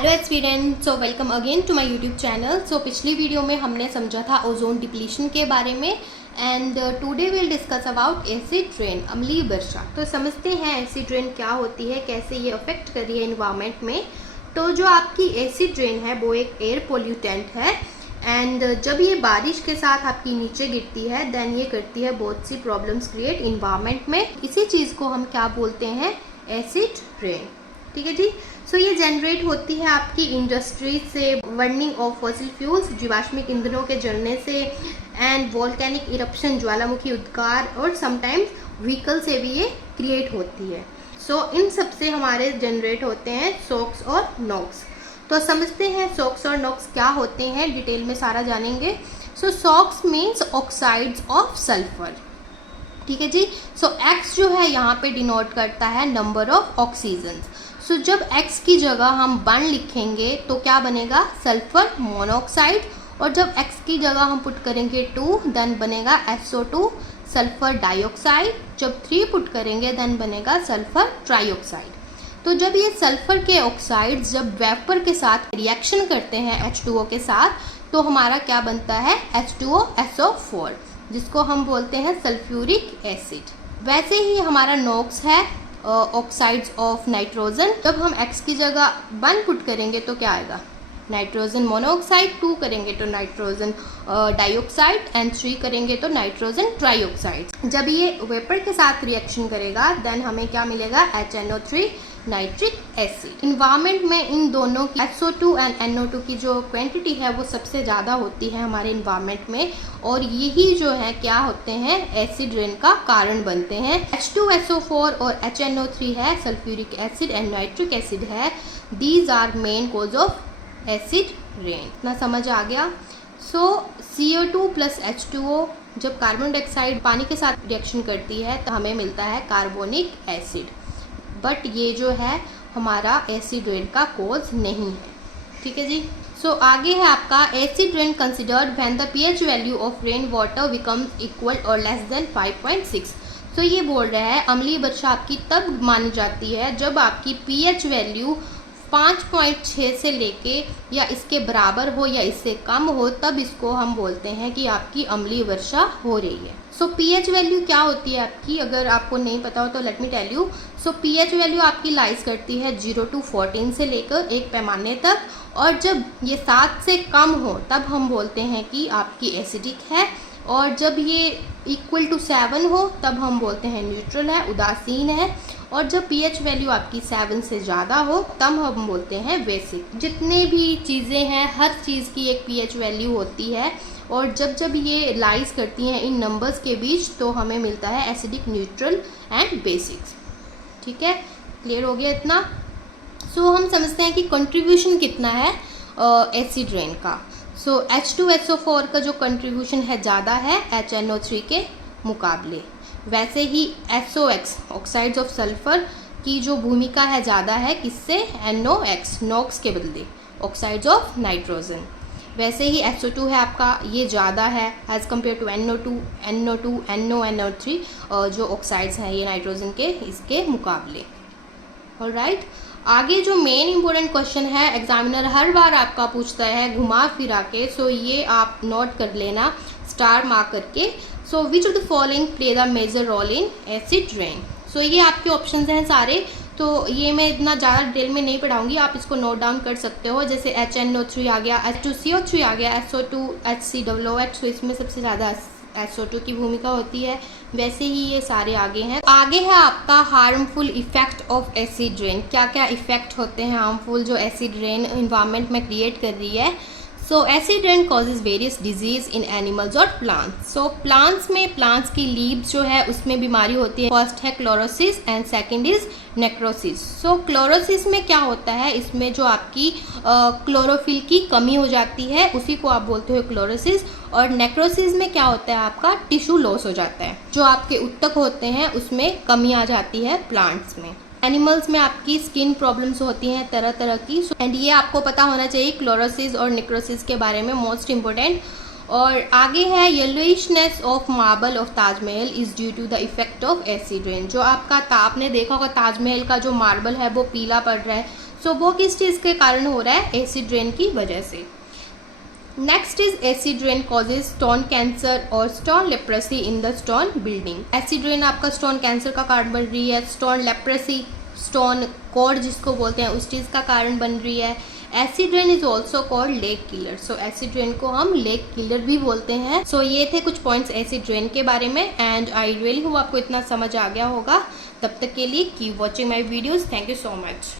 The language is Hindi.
Hello student, so welcome again to my YouTube channel. So पिछली वीडियो में हमने समझा था ओजोन डिप्लीशन के बारे में and today will discuss about acid rain, अम्लीय वर्षा। तो समझते हैं एसिड रेन क्या होती है, कैसे ये अफेक्ट कर रही है इन्वायरमेंट में। तो जो आपकी एसिड रेन है वो एक एयर पोल्यूटेंट है एंड जब ये बारिश के साथ आपकी नीचे गिरती है देन ये करती है बहुत सी प्रॉब्लम्स क्रिएट इन्वायरमेंट में। इसी चीज़ को हम क्या बोलते हैं, एसिड रेन। ठीक है जी। सो ये जनरेट होती है आपकी इंडस्ट्रीज से, बर्निंग ऑफ फॉसिल फ्यूल्स, जीवाश्मिक ईंधनों के जलने से एंड वोल्केनिक इरप्शन, ज्वालामुखी उद्गार, और समटाइम्स व्हीकल से भी ये क्रिएट होती है। सो इन सब से हमारे जनरेट होते हैं सोक्स और नॉक्स। तो समझते हैं सोक्स और नॉक्स क्या होते हैं, डिटेल में सारा जानेंगे। So sox means oxides of sulphur. ठीक है जी। सो X जो है यहाँ पे डिनोट करता है नंबर ऑफ ऑक्सीजन। सो जब X की जगह हम 1 लिखेंगे तो क्या बनेगा, सल्फर मोनोऑक्साइड, और जब X की जगह हम पुट करेंगे 2 देन बनेगा SO2 सल्फर डाइऑक्साइड। जब 3 पुट करेंगे देन बनेगा सल्फर ट्राइऑक्साइड। तो जब ये सल्फर के ऑक्साइड्स जब वेपर के साथ रिएक्शन करते हैं H2O के साथ तो हमारा क्या बनता है, H2O SO4, जिसको हम बोलते हैं सल्फ्यूरिक एसिड। वैसे ही हमारा नॉक्स है ऑक्साइड्स ऑफ नाइट्रोजन। जब हम X की जगह 1 पुट करेंगे तो क्या आएगा, नाइट्रोजन मोनोऑक्साइड, 2 करेंगे तो नाइट्रोजन डाइऑक्साइड एंड 3 करेंगे तो नाइट्रोजन ट्राइऑक्साइड। जब ये वेपर के साथ रिएक्शन करेगा देन हमें क्या मिलेगा, HNO3 नाइट्रिक एसिड। इन्वायरमेंट में इन दोनों की SO2 एंड NO2 की जो क्वांटिटी है वो सबसे ज़्यादा होती है हमारे इन्वायरमेंट में, और यही जो है क्या होते हैं, एसिड रेन का कारण बनते हैं। H2SO4 और HNO3 है sulphuric acid and nitric acid है, these are main cause of acid rain. इतना समझ आ गया। सो CO2 प्लस H2O जब कार्बन डाइऑक्साइड पानी के साथ रिएक्शन करती है तो हमें मिलता है कार्बोनिक एसिड, बट ये जो है हमारा एसिड रेन का कॉज नहीं है। ठीक है जी। सो आगे है आपका acid rain considered when the pH value of rain water becomes equal और लेस देन 5.6। तो ये बोल रहा है अम्लीय वर्षा आपकी तब मानी जाती है जब आपकी pH वैल्यू 5.6 से लेके या इसके बराबर हो या इससे कम हो, तब इसको हम बोलते हैं कि आपकी अम्लीय वर्षा हो रही है। सो pH वैल्यू क्या होती है आपकी, अगर आपको नहीं पता हो तो let me tell you. So pH value आपकी लाइज करती है 0 to 14 से लेकर एक पैमाने तक, और जब ये 7 से कम हो तब हम बोलते हैं कि आपकी एसिडिक है, और जब ये इक्वल टू 7 हो तब हम बोलते हैं न्यूट्रल है, उदासीन है, और जब pH वैल्यू आपकी 7 से ज़्यादा हो तब हम बोलते हैं बेसिक। जितने भी चीज़ें हैं हर चीज़ की एक pH वैल्यू होती है, और जब जब ये लाइज करती हैं इन नंबर्स के बीच तो हमें मिलता है एसिडिक, न्यूट्रल एंड बेसिक्स। ठीक है, क्लियर हो गया इतना। सो हम समझते हैं कि कंट्रीब्यूशन कितना है एसिड रेन का। सो H2SO4 का जो कंट्रीब्यूशन है ज़्यादा है HNO3 के मुकाबले। वैसे ही SOX ऑक्साइड्स ऑफ सल्फर की जो भूमिका है ज़्यादा है, किससे, NOx नॉक्स के बदले, ऑक्साइड्स ऑफ नाइट्रोजन। वैसे ही SO2 है आपका, ये ज़्यादा है as compare to NO2, NO3 जो ऑक्साइड्स हैं ये नाइट्रोजन के, इसके मुकाबले। ऑलराइट, आगे जो मेन इंपॉर्टेंट क्वेश्चन है एग्जामिनर हर बार आपका पूछता है घुमा फिरा के, सो ये आप नोट कर लेना स्टार मार्क करके। So which of the following play the major role in acid rain. So ये आपके ऑप्शंस हैं सारे, तो ये मैं इतना ज़्यादा डिटेल में नहीं पढ़ाऊंगी, आप इसको नोट डाउन कर सकते हो। जैसे HNO3 आ गया, H2CO3 आ गया, SO2 HCOOH, तो इसमें सबसे ज़्यादा SO2 की भूमिका होती है। वैसे ही ये सारे आगे हैं। आगे है आपका harmful effect of acid rain. क्या क्या इफेक्ट होते हैं हार्मफुल जो एसिड रेन इन्वायरमेंट में क्रिएट कर रही है। सो acid rain causes various disease in animals और प्लांट्स। सो प्लांट्स में प्लांट्स की लीव्स जो है उसमें बीमारी होती है। फर्स्ट है chlorosis and second is necrosis. So chlorosis में क्या होता है, इसमें जो आपकी क्लोरोफिल की कमी हो जाती है उसी को आप बोलते हो क्लोरोसिस, और नेक्रोसिस में क्या होता है आपका टिश्यू लॉस हो जाता है, जो आपके उत्तक होते हैं उसमें कमी आ जाती है प्लांट्स में। एनिमल्स में आपकी स्किन प्रॉब्लम्स होती हैं तरह तरह की, एंड ये आपको पता होना चाहिए क्लोरोसिस और नेक्रोसिस के बारे में, मोस्ट इम्पोर्टेंट। और आगे है yellowishness of marble of Taj Mahal is due to the effect of acid rain. जो आपका आपने देखा होगा ताजमहल का जो मार्बल है वो पीला पड़ रहा है, सो वो किस चीज़ के कारण हो रहा है? एसिड रेन की वजह से। Next is acid rain causes stone cancer और stone leprosy in the stone building. Acid rain आपका स्टोन कैंसर का कारण बन रही है, स्टोन लेप्रेसी, स्टोन कोड जिसको बोलते हैं उस चीज़ का कारण बन रही है। Acid rain is also called lake killer. So acid rain को हम लेक किलर भी बोलते हैं। सो ये थे कुछ पॉइंट्स एसिड रेन के बारे में एंड आई रियली होप आपको इतना समझ आ गया होगा। तब तक के लिए keep watching my videos. Thank you so much.